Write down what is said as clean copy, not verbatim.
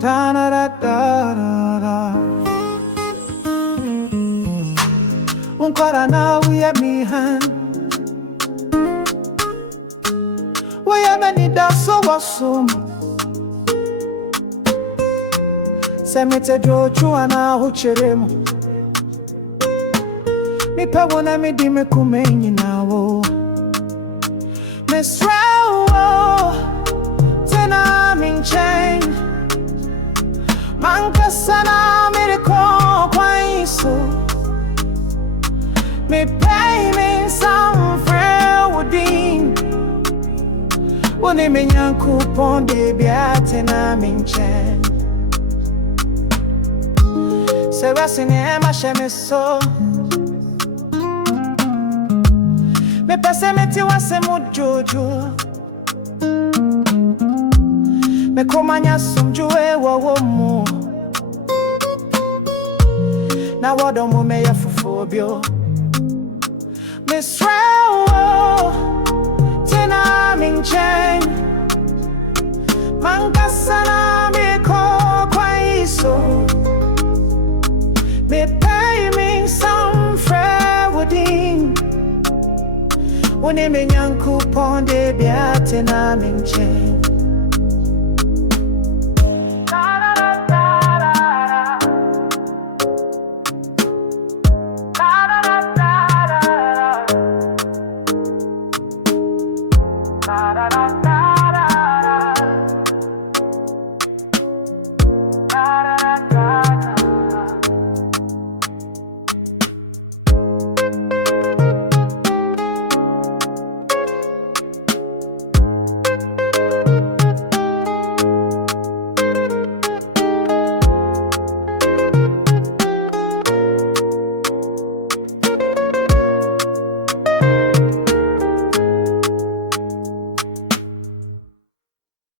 da da da da da. Unkora na uye mi han. Uye meni da so wasum. Semete jochu ana hucheremu. Mi pawona mi di me kumenyi na wo. Mesrɛ Wo, Tena Me Nkyɛn. Kasa na Mede kwan so. Mepɛ me samfrɛ wo din. Wone me Nyankopɔn de biara Tena Me Nkyɛn. Sɛ wasene ma hyɛ me so. Me pese me ti wase mo jojo. Me koma asomdwoe wo mo. Na wodo mo me afoforo bio. Mesrɛ Wo, Tena Me Nkyɛn. Kasa na Mede kwan so. Me pay me samfrɛ wo din. Wone me Nyankopɔn de biara Tena Me Nkyɛn.